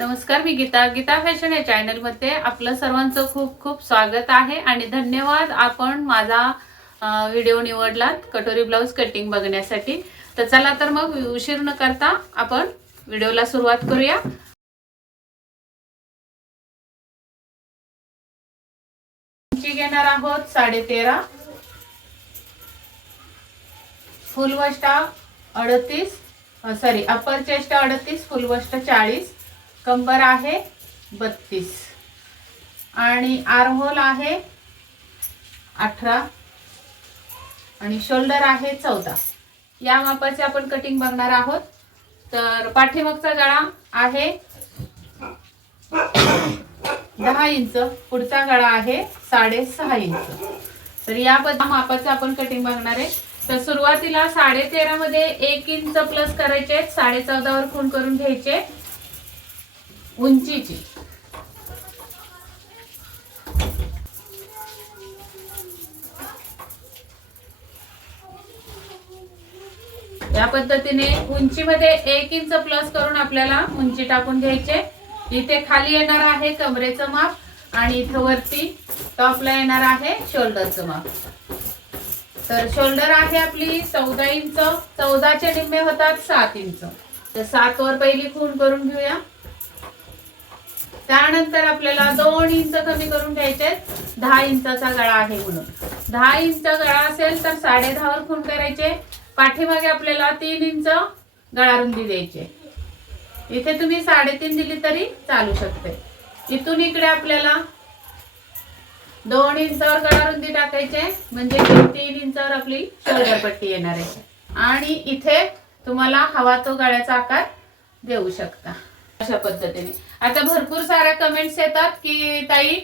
नमस्कार, मी गीता फॅशन या चॅनल मध्ये आपलं सर्वांचं खूप खूप स्वागत आहे आणि धन्यवाद. आपण माझा व्हिडिओ निवडलात कटोरी ब्लाउज कटिंग बघण्यासाठी. तर चला तर मग उशीर न करता आपण व्हिडिओला सुरुवात करूया. उंची घेणार आहोत 13.5, फुल वस्ट 38, सॉरी अपर चेस्ट 38, फुल वस्ट 40, कंबर आहे 32 आणि आर्महोल आहे 18 आणि शोल्डर आहे 14. या मापाचे आपण कटिंग बघणार आहोत. तर पाठीमागचा गळा आहे 10 इंच, पुढचा गळा आहे 6.5 इंच. तर या मापाचं आपण कटिंग बघणार आहे. तर सुरुवातीला 13.5 मध्ये 1 इंच प्लस करायचे, 14.5 वर खूण करून घ्यायचे उंचीची. या पद्धतीने उंचीमध्ये 1 इंच प्लस करून आपल्याला उंची टाकून घ्यायचे. इथे खाली येणार आहे कमरेचं माप आणि इथे वरती टॉपला येणार आहे शोल्डरचं माप. तर शोल्डर आहे आपली 14 इंच, 14चे निम्मे होतात 7 इंच. तर 7 वर पहिली खूण करून घेऊया. त्यानंतर आपल्याला 2 इंच कमी करून घ्यायचे. 10 इंचाचा गळा आहे म्हणून 10 इंच गळा असेल तर 10.5 वर खूण करायचे. पाठीमागे आपल्याला 3 इंच गळा रुंदी द्यायची. इथे तुम्ही 3.5 दिली तरी चालू शकते. इथून इकडे आपल्याला 2 इंचावर गळा रुंदी टाकायचे, म्हणजे 3 इंचावर आपली शोल्डर पट्टी येणार आहे. आणि इथे तुम्हाला हवा तो गळ्याचा आकार देऊ शकता अशा पद्धतीने. आता भरपूर साऱ्या कमेंट्स येतात की ताई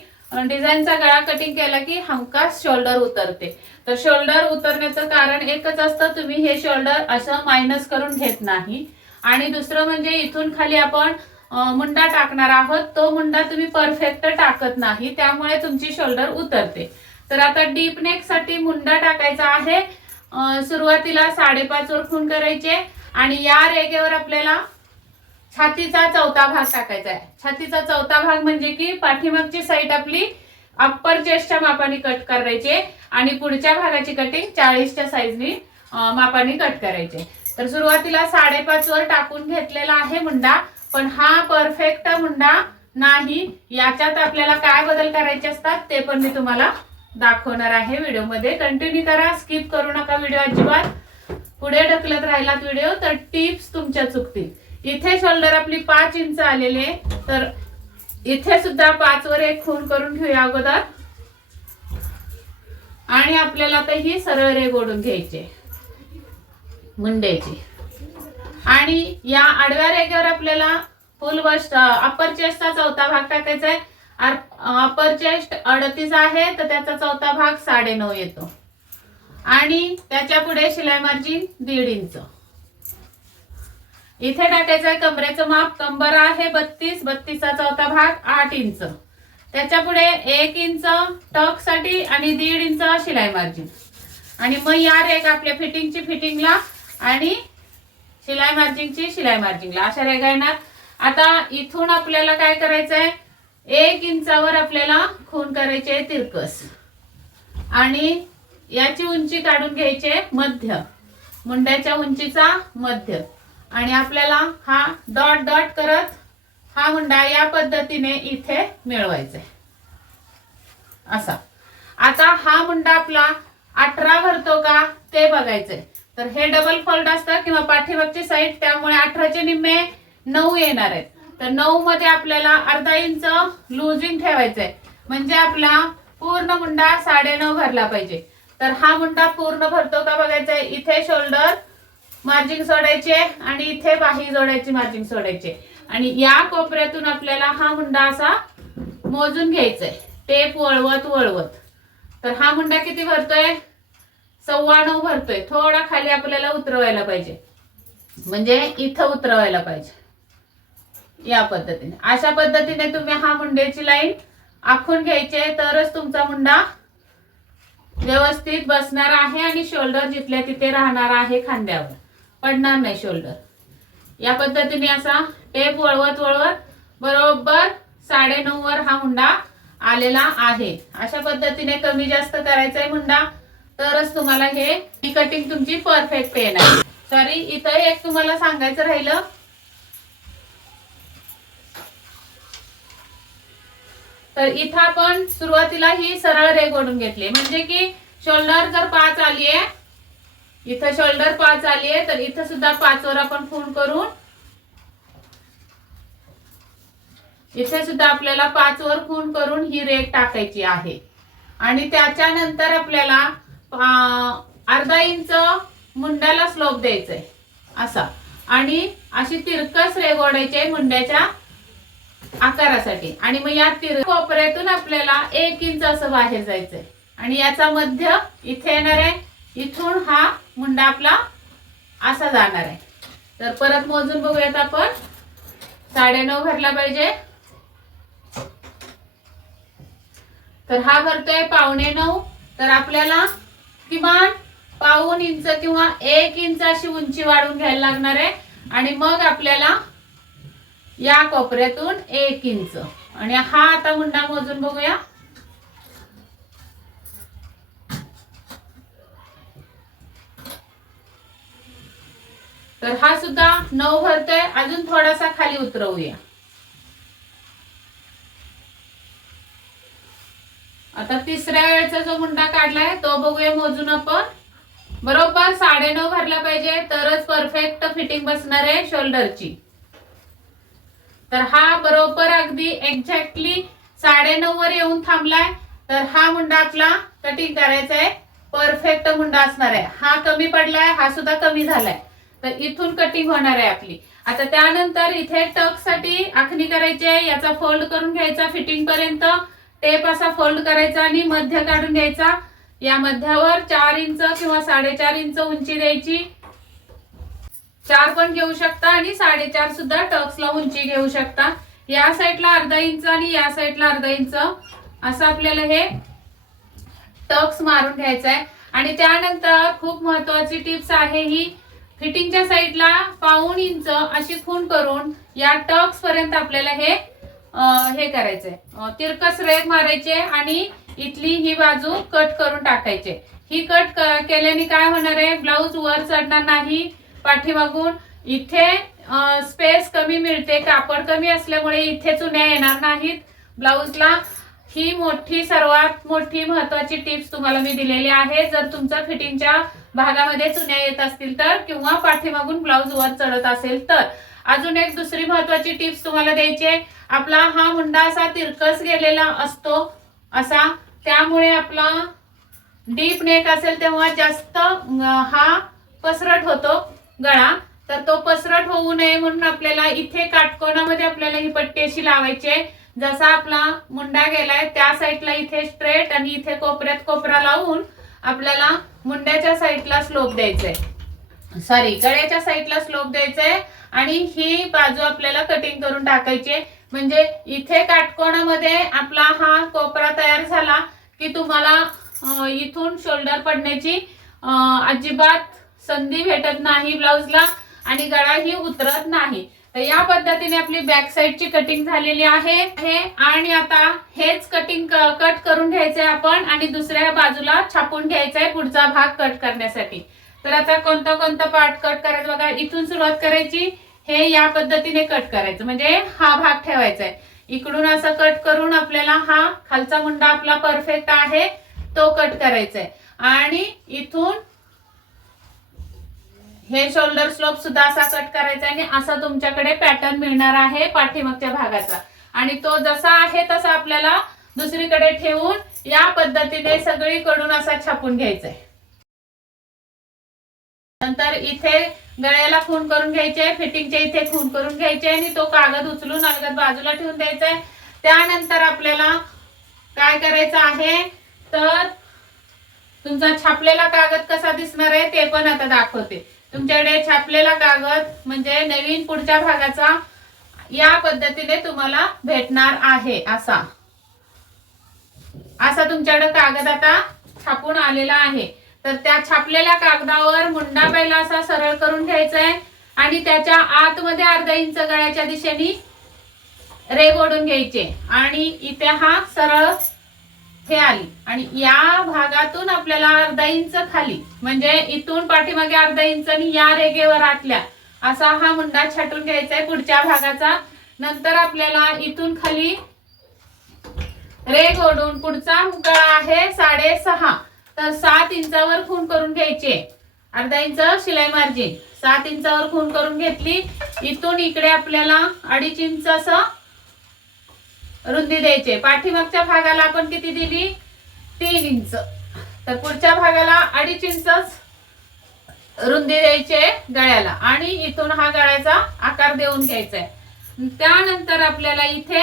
डिझाईनचा गळा कटिंग केला की हमखास शोल्डर उतरते. तर शोल्डर उतरण्याचं कारण एकच असतं, तुम्ही हे शोल्डर असं मायनस करून घेत नाही. आणि दुसरं म्हणजे इथून खाली आपण मुंडा टाकणार आहोत, तो मुंडा तुम्ही परफेक्ट टाकत नाही, त्यामुळे तुमची शोल्डर उतरते. तर आता डीप नेक साठी मुंडा टाकायचा आहे. सुरुवातीला 5.5 वर खूण करायचे आणि या रेगेवर आपल्याला छातीचा 4था भाग टाकायचा आहे. छातीचा 4था भाग म्हणजे की पाठीमागची साईड आपली अप्पर चेस्टच्या मापाने कट करायचे आणि पुढच्या भागाची कटिंग 40च्या साईजनी मापाने कट करायचे. तर सुरुवातीला 5.5 वर टाकून घेतलेला आहे मुंडा, पण हा परफेक्ट मुंडा नाही. याच्यात आपल्याला काय बदल करायचे असतात ते पण मी तुम्हाला दाखवणार आहे व्हिडिओ मध्ये. कंटिन्यू करा, स्किप करू नका व्हिडिओ अजिबात. पुढे ढकलत राहिलात व्हिडिओ तर टिप्स तुमच्या चुकतील. इथे शोल्डर आपली 5 इंच आलेले, तर इथे सुद्धा 5 वर एक खूण करून घेऊया अगोदर. आणि आपल्याला आता ही सरळ रेघ ओढून घ्यायची मुंड्याची. आणि या आडव्या रेघेवर आपल्याला फुल वस्ट अपर चेस्टचा 4था भाग टाकायचा आहे. अपर चेस्ट 38 आहे तर त्याचा 4था भाग 9.5 येतो. आणि त्याच्या पुढे शिलाई मार्जिन 1.5 इंच. इथे टाकायचं आहे कमरेचं माप. कंबर आहे 32, 32चा 4था भाग 8 इंच. त्याच्या पुढे 1 इंच टक साठी आणि 1.5 इंच शिलाई मार्जिन. आणि मग या रेघ आपल्या फिटिंगला आणि शिलाई मार्जिनची शिलाई मार्जिनला अशा रेघा येणार. आता इथून आपल्याला काय करायचंय, 1 इंचावर आपल्याला खूण करायचे तिरकस आणि याची उंची काढून घ्यायचे मध्य, मुंड्याच्या उंचीचा मध्य. आणि आपल्याला हा डॉट डॉट करत हा मुंडा या पद्धतीने इथे मिळवायचा असा. आता हा मुंडा आपला 18 भरतो का ते बघायचंय. तर हे डबल फोल्ड असतं किंवा पाठीमागची साईड, त्यामुळे 18चे निम्मे 9 येणार आहेत. तर 9 मध्ये आपल्याला अर्धा इंच लूजिंग ठेवायचंय, म्हणजे आपला पूर्ण मुंडा 9.5 भरला पाहिजे. तर हा मुंडा पूर्ण भरतो का बघायचंय. इथे शोल्डर मार्जिन सोडायचे आणि इथे बाही जोडायची मार्जिन सोडायचे आणि या कोपऱ्यातून आपल्याला हा मुंडा असा मोजून घ्यायचाय टेप वळवत वळवत. तर हा मुंडा किती भरतोय, 9.25 भरतोय. थोडा खाली आपल्याला उतरवायला पाहिजे, म्हणजे इथं उतरवायला पाहिजे या पद्धतीने. अशा पद्धतीने तुम्ही हा मुंड्याची लाईन आखून घ्यायचे, तरच तुमचा मुंडा व्यवस्थित बसणार आहे आणि शोल्डर जिथल्या तिथे राहणार आहे, खांद्यावर पडणार नाही शोल्डर. या पद्धतीने असा टेप वळवत वळवत बरोबर 9.5 वर हा मुंडा आलेला आहे. अशा पद्धतीने कमी जास्त करायचा आहे मुंडा, तरच तुम्हाला ही कटिंग तुमची परफेक्ट येणार. सॉरी, इथं एक तुम्हाला सांगायचं राहिलं, तर इथं आपण सुरुवातीला ही सरळ रेघ ओढून घेतली, म्हणजे की शोल्डर जर 5 आली आहे, इथं शोल्डर 5 आली आहे, तर इथं सुद्धा 5 वर आपण खूण करून इथे सुद्धा आपल्याला 5 वर खूण करून ही रेघ टाकायची आहे. आणि त्याच्यानंतर आपल्याला अर्धा इंच मुंड्याला स्लोप द्यायचंय असा, आणि अशी तिरकस रेघ ओढायची आहे मुंड्याच्या आकारासाठी. आणि मग या कोपऱ्यातून आपल्याला 1 इंच असं बाहेर जायचंय, आणि याचा मध्य इथे येणार आहे. इथून हा मुंडा आपला असा जाणार आहे. तर परत मोजून बघूयात आपण. 9.5 भरला पाहिजे, तर हा भरतोय 8.25. तर आपल्याला किमान 1.25 इंच किंवा 1 इंच अशी उंची वाढवून घ्यायला लागणार आहे. आणि मग आपल्याला या कोपऱ्यातून 1 इंच, आणि हा आता मुंडा मोजून बघूया. तर हा सुद्धा 9 भरतोय. अजून थोडासा खाली उतरवूया. आता तिसऱ्या वेळेचा जो मुंडा काढलाय तो बघूया मोजून आपण. बरोबर 9.5 भरला पाहिजे, तरच परफेक्ट फिटिंग बसणार आहे शोल्डरची. तर हा बरोबर अगदी एक्झॅक्टली 9.5 वर येऊन थांबलाय. तर हा मुंडा आपला कटिंग करायचा आहे, परफेक्ट मुंडा असणार आहे. हा कमी पडलाय, हा सुद्धा कमी झालाय, तर इथून कटिंग होणार आहे आपली. आता त्यानंतर इथे टक साठी आखणी करायची आहे. याचा फोल्ड करून घ्यायचा फिटिंग पर्यंत, टेप असा फोल्ड करायचा आणि मध्य काढून घ्यायचा. या मध्यावर 4 इंच किंवा 4.5 इंच उंची द्यायची. 4 पण घेऊ शकता आणि 4.5 सुद्धा टक्सला उंची घेऊ शकता. या साईडला अर्धा इंच आणि या साईडला अर्धा इंच असं आपल्याला हे टक्स मारून घ्यायचं आहे. आणि त्यानंतर खूप महत्वाची टिप्स आहे ही, फिटिंगच्या साईडला 1.25 इंच अशी खूण करून या टक्स पर्यंत आपल्याला हे करायचंय, तिरकस रेघ मारायचे आणि इथली ही बाजू कट करून टाकायचे. ही कट केल्याने काय होणार आहे, ब्लाऊज वर चढणार नाही. पाठीमागून इथे स्पेस कमी मिळते, कापड कमी असल्यामुळे इथे चुन्या येणार नाहीत ब्लाऊजला. ही मोठी सर्वात मोठी महत्वाची टिप्स तुम्हाला मी दिलेली आहे. जर तुमच्या फिटिंगच्या भागामध्ये चुन्या येत असतील तर, किंवा पाठीमागून ब्लाऊज वर चढत असेल तर. अजून एक दुसरी महत्वाची टिप्स तुम्हाला द्यायची आहे. आपला हा मुंडा असा तिरकस गेलेला असतो असा, त्यामुळे आपला डीप नेक असेल तेव्हा जास्त हा पसरट होतो गळा. तर तो पसरट होऊ नये म्हणून आपल्याला इथे काटकोनामध्ये आपल्याला ही पट्टी अशी लावायची आहे. जसा आपला मुंडा गेलाय त्या साईडला इथे स्ट्रेट आणि इथे कोपऱ्यात कोपरा लावून आपल्याला मुंड्याच्या साईडला स्लोप द्यायचंय, सॉरी गळ्याच्या साईडला स्लोप द्यायचंय. आणि ही बाजू आपल्याला कटिंग करून टाकायची. म्हणजे इथे काटकोनामध्ये आपला हा कोपरा तयार झाला की तुम्हाला इथून शोल्डर पडण्याची अजिबात संधी भेटत नाही ब्लाऊजला, आणि गळाही उतरत नाही. तर या पद्धतीने आपली बॅक साईडची कटिंग झालेली आहे. आणि आता हेच कटिंग कट करून घ्यायचंय आपण, आणि दुसऱ्या बाजूला छापून घ्यायचंय पुढचा भाग कट करण्यासाठी. तर आता कोणता कोणता पार्ट कट करायचा बघा. इथून सुरुवात करायची, हे या पद्धतीने कट करायचं, म्हणजे हा भाग ठेवायचा आहे. इकडून असं कट करून आपल्याला हा खालचा मुंडा आपला परफेक्ट आहे तो कट करायचा आहे. आणि इथून हे शोल्डर स्लोप सुद्धा असा कट करायचा, आणि असा तुमच्याकडे पॅटर्न मिळणार आहे पाठीमागच्या भागाचा. आणि तो जसा आहे तसा आपल्याला दुसरीकडे ठेवून या पद्धतीने सगळीकडून असा छापून घ्यायचा आहे. नंतर इथे गळ्याला खूण करून घ्यायचे, फिटिंगच्या इथे खूण करून घ्यायचे, आणि तो कागद उचलून अलगद बाजूला ठेवून द्यायचा आहे. त्यानंतर आपल्याला काय करायचं आहे, तर तुमचा छापलेला कागद कसा दिसणार आहे ते पण आता दाखवते. तुमच्याकडे छापलेला कागद म्हणजे नवीन पुढच्या भागाचा या पद्धतीने तुम्हाला भेटणार आहे. असा तुमच्याकडे कागद आता छापून आलेला आहे. तर त्या छापलेल्या कागदावर मुंडा पहिला असा सरळ करून घ्यायचा आहे, आणि त्याच्या आतमध्ये अर्धा इंच गळ्याच्या दिशेने रेघ ओढून घ्यायचे आणि इथे हा सरळ हे आली आणि या भागातून आपल्याला अर्धा इंच खाली म्हणजे इथून पाठीमागे अर्धा इंच आणि या रेघेवर आतल्या असा हा मुंडा छाटून घ्यायचा आहे पुढच्या भागाचा. नंतर आपल्याला इथून खाली रेघ ओढून पुढचा गळा आहे 6.5 तर 7 इंचावर खूण करून घ्यायचे. अर्धा इंच शिलाई मार्जिन 7 इंचावर खूण करून घेतली. इथून इकडे आपल्याला 2.5 इंच असं रुंदी द्यायचे. पाठीमागच्या भागाला आपण किती दिली 3 इंच तर पुढच्या भागाला 2.5 इंचच रुंदी द्यायचे गळ्याला आणि इथून हा गळ्याचा आकार देऊन घ्यायचा आहे. त्यानंतर आपल्याला इथे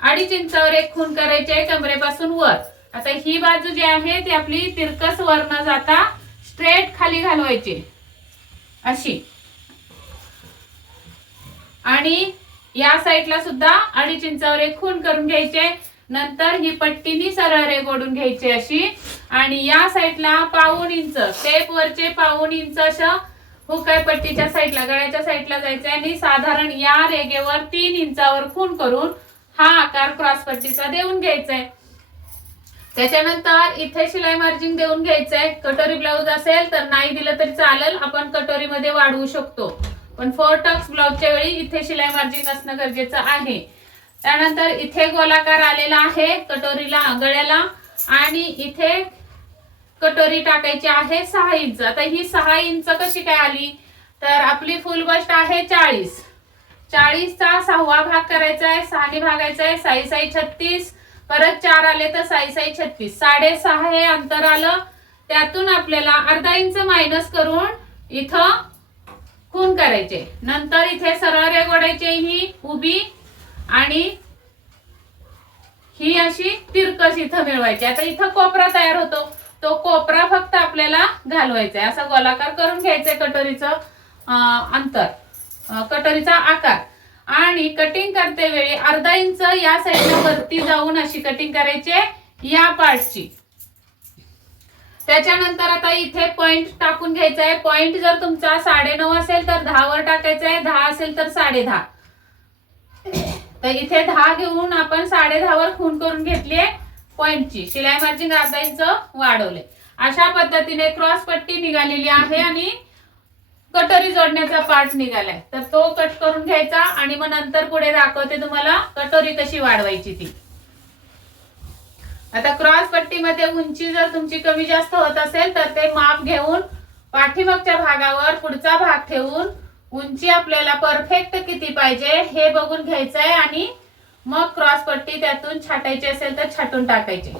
2.5 इंचावर एक खूण करायचे कमरेपासून वर. आता ही बाजू जी आहे ती आपली तिरकस वर न जाता स्ट्रेट खाली घालवायची अशी आणि या साईडला सुद्धा 2.5 इंचावर एक खूण करून घ्यायचे. नंतर ही पट्टीनी सरळ रेघ ओढून घ्यायची अशी आणि या साईडला 1/2 इंच टेप वरचे 1/2 इंच असं हुकाय पट्टीच्या साईडला गळ्याच्या साईडला जायचंय आणि साधारण या रेघेवर 3 इंचावर खूण करून हा आकार क्रॉस पट्टीचा देऊन घ्यायचा आहे. त्याच्यानंतर इथे शिलाई मार्जिन देऊन घ्यायचंय. कटोरी ब्लाउज असेल तर नाही दिलं तरी चालेल, आपण कटोरी मध्ये वाढवू शकतो, पण 4 टक्स ब्लाउजच्या वेळी इथे शिलाई मार्जिन असणं गरजेचं आहे. त्यानंतर इथे गोलाकार आलेला आहे कटोरीला गळ्याला आणि इथे कटोरी टाकायची आहे 6 इंच. आता ही 6 इंच कशी काय आली तर आपली फुल बस्ट आहे 40चा 6वा भाग करायचा आहे, 6 भागायचा आहे, 6 36 परत 4 आले तर 6 36 6.5 हे अंतर आलं. त्यातून आपल्याला अर्धा इंच मायनस करून इथं खूण करायचे. नंतर इथे सरळ रेघ ओढायची ही उभी आणि ही अशी तिरकस इथं मिळवायची. आता इथं कोपरा तयार होतो, तो कोपरा फक्त आपल्याला घालवायचा आहे. असा गोलाकार करून घ्यायचंय कटोरीचं अंतर कटोरीचा आकार आणि कटिंग करते वेळी अर्धा इंच या साईडला वरती जाऊन अशी कटिंग करायची या पार्टची. त्याच्यानंतर आता इथे पॉइंट टाकून घ्यायचा आहे. पॉइंट जर तुमचा 9.5 असेल तर 10 वर टाकायचा आहे, 10 असेल तर 10.5. तर इथे 10 घेऊन आपण 10.5 वर खूण करून घेतलीये पॉइंटची. शिलाई मार्जिन अर्धा इंच वाढवले. अशा पद्धतीने क्रॉस पट्टी निघालेली आहे आणि कटोरी जोडण्याचा पार्ट निघालाय. तर तो कट करून घ्यायचा आणि मग नंतर पुढे दाखवते तुम्हाला कटोरी कशी वाढवायची ती. आता क्रॉस पट्टीमध्ये उंची जर तुमची कमी जास्त होत असेल तर ते माप घेऊन पाठीमागच्या भागावर पुढचा भाग ठेवून उंची आपल्याला परफेक्ट किती पाहिजे हे बघून घ्यायचंय आणि मग क्रॉस पट्टी त्यातून छाटायची असेल तर छाटून टाकायची.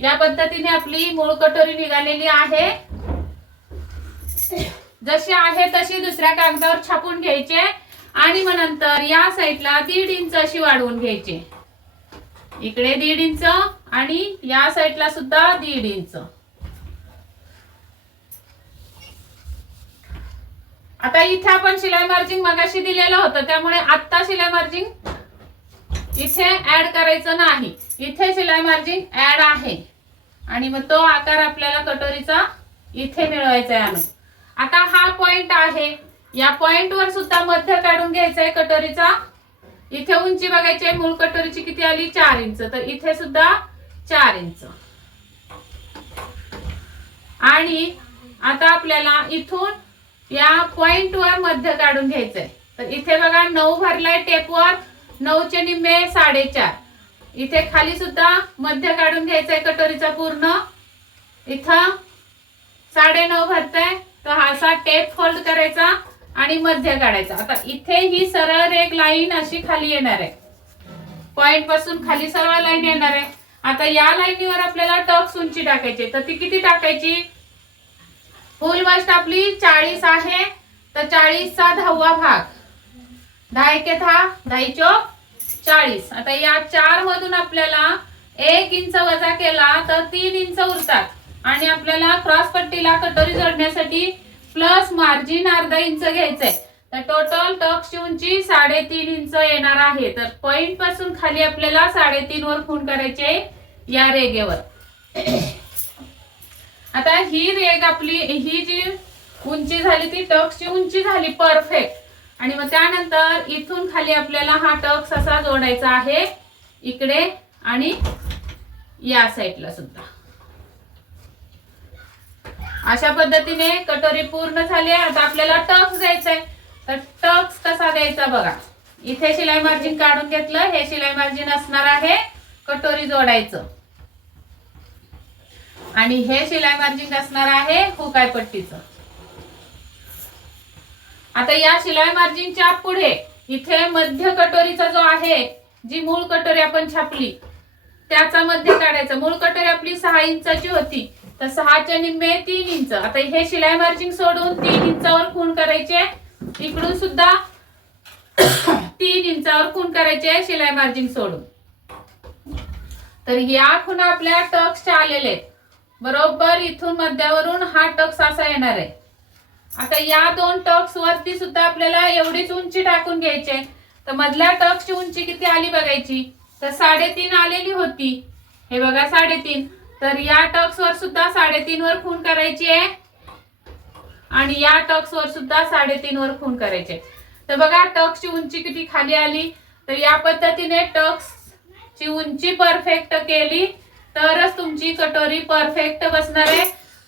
या पद्धतीने आपली मूळ कटोरी निघालेली आहे. जशी आहे तशी दुसऱ्या कागदावर छापून घ्यायचे आणि मग नंतर या साईडला 1.5 इंच अशी वाढवून घ्यायची. इकडे 1.5 इंच आणि या साईडला सुद्धा 1.5 इंच. आता इथे आपण शिलाई मार्जिन मगाशी दिलेलं होतं त्यामुळे आता शिलाई मार्जिन इथे ऍड करायचं नाही. इथे शिलाई मार्जिन ऍड आहे आणि मग तो आकार आपल्याला कटोरीचा इथे मिळवायचा आहे. आता हा पॉइंट आहे, या पॉइंट वर सुद्धा मध्य काढून घ्यायचा आहे कटोरीचा. इथे उंची बघायची आहे मूळ कटोरीची किती आली 4 इंच, तर इथे सुद्धा 4 इंच. आणि आता आपल्याला इथून या पॉइंट वर मध्य काढून घ्यायचंय. तर इथे बघा 9 भरलाय टेपवर, 9चे निम्मे 4.5. इथे खाली सुद्धा मध्य काढून घ्यायचंय कटोरीचा पूर्ण. इथं 9.5 भरताय तर हा असा टेप फोल्ड करायचा आणि मध्य काढायचा. आता इथे ही सरळ रेघ लाईन अशी खाली येणार आहे, पॉइंट पासून खाली सरळ लाईन येणार आहे. आता या लाईनीवर आपल्याला टक्स उंची टाकायची. तर ती किती टाकायची? फुल बस्ट आपली 40 आहे तर 40चा 10वा भाग, 10 एके 10, 10 चौक 40. आता या 4 मधून आपल्याला 1 इंच वजा केला तर 3 इंच उरतात आणि आपल्याला क्रॉस पट्टीला कटोरी जोडण्यासाठी प्लस मार्जिन अर्धा इंच घ्यायचंय. तर टोटल टक्सची उंची 3.5 इंच येणार आहे. तर पॉइंट पासून खाली आपल्याला 3.5 वर खूण करायचे या रेघेवर. आता ही रेघ आपली ही जी उंची झाली ती टक्सची उंची झाली परफेक्ट. आणि मग त्यानंतर इथून खाली आपल्याला हा टक्स असा जोडायचा आहे इकडे आणि या साईडला सुद्धा. अशा पद्धतीने कटोरी पूर्ण झाली. आता आपल्याला टक्स द्यायचा आहे. तर टक्स कसा द्यायचा बघा. इथे शिलाई मार्जिन काढून घेतलं. हे शिलाई मार्जिन असणार आहे कटोरी जोडायचं आणि हे शिलाई मार्जिन असणार आहे हुकाय पट्टीचं. आता या शिलाई मार्जिनच्या पुढे इथे मध्य कटोरीचा जो आहे, जी मूळ कटोरी आपण छापली त्याचा मध्य काढायचा. मूळ कटोरी आपली 6 इंचाची होती, तर 6च्या निम्मे 3 इंच. आता हे शिलाई मार्जिन सोडून 3 इंचावर खूण करायचे. इकडून सुद्धा 3 इंचावर खूण करायचे शिलाई मार्जिन सोडून. तर या खुणा आपल्या टक्सच्या आलेले आहेत. बरोबर इथून मध्यावरून हा टक्स असा येणार आहे. आता या 2 टक्स वरती सुद्धा आपल्याला एवढीच उंची टाकून घ्यायची. तर मधल्या टक्सची उंची किती आली बघायची. तर 3.5 आलेली होती. हे बघा 3.5. तर या टक्स वर सुद्धा 3.5 वर खूण करायची आहे आणि या टक्स वर सुद्धा 3.5 वर खूण करायचे. तर बघा टक्सची उंची किती खाली आली. तर या पद्धतीने टक्सची उंची परफेक्ट केली तरच तुमची कटोरी परफेक्ट बसणार आहे.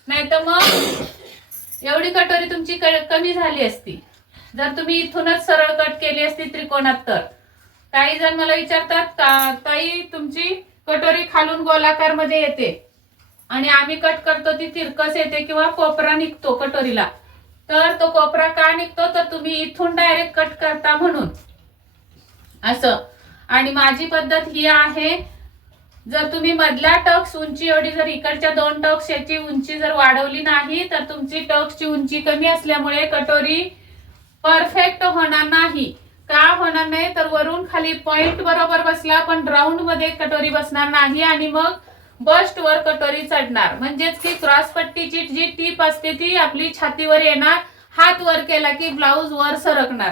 नाहीतर मग एवढी कटोरी तुमची कमी झाली असती जर तुम्ही इथूनच सरळ कट केली असती त्रिकोणात. तर काही जण मला विचारतात का ताई तुमची कटोरी खालून गोलाकार मध्ये येते आणि आम्ही कट करतो ती तिरकस येते किंवा कोपरा निघतो कटोरीला. तर तो कोपरा का निघतो तर तुम्ही इथून डायरेक्ट कट करता म्हणून असं. आणि माझी पद्धत ही आहे, जर तुम्ही मधल्या टक्स उंची एवढी जर इकडच्या 2 टक्स याची उंची जर वाढवली नाही तर तुमची टक्सची उंची कमी असल्यामुळे कटोरी परफेक्ट होणार नाही. का होणार नाही तर वरून खाली पॉइंट बरोबर बसला पण राऊंड मध्ये कटोरी बसणार नाही आणि मग बस्ट वर कटोरी चढणार. म्हणजेच की क्रॉस पट्टीची जी टीप असते ती आपली छातीवर येणार. हात वर केला की ब्लाऊज वर सरकणार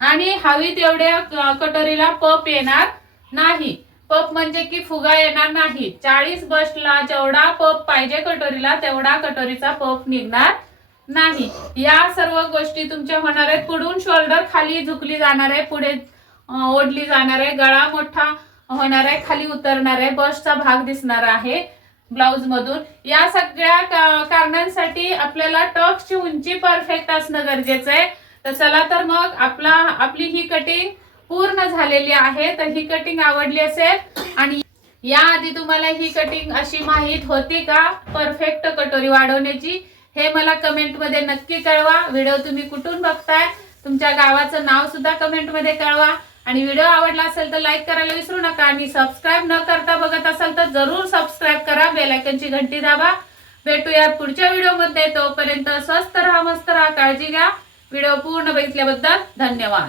आणि हवी तेवढ्या कटोरीला पप येणार नाही. पप म्हणजे की फुगा येणार नाही. 40 बस्टला जेवढा पप पाहिजे कटोरीला तेवढा कटोरीचा पप निघणार नाही. या सर्व गोष्टी तुमच्या होणार आहेत. पुढून शोल्डर खाली झुकली जाणार आहे, पुढे ओढली जाणार आहे, गळा मोठा होणार आहे, खाली उतरणार आहे, बस्टचा भाग दिसणार आहे ब्लाउज मधून. या सगळ्या कारणांसाठी आपल्याला टक्सची उंची परफेक्ट असणं गरजेचं आहे. तर चला तर मग आपली ही कटिंग पूर्ण झालेली आहे. तर ही कटिंग आवडली असेल आणि याआधी तुम्हाला ही कटिंग अशी माहित होती का परफेक्ट कटोरी वाढवण्याची, हे मला कमेंट मध्ये नक्की कळवा. व्हिडिओ तुम्ही कुठून बघताय, तुमच्या गावाचं नाव सुद्धा कमेंट मध्ये कळवा. आणि व्हिडिओ आवडला असेल तर लाईक करायला विसरू नका आणि सबस्क्राईब न करता बघत असाल तर जरूर सबस्क्राईब करा, बेल आयकॉनची घंटी दाबा. भेटूयात पुढच्या व्हिडिओ मध्ये. तोपर्यंत स्वस्त राहा, मस्त राहा, काळजी घ्या. व्हिडिओ पूर्ण बघितल्याबद्दल धन्यवाद.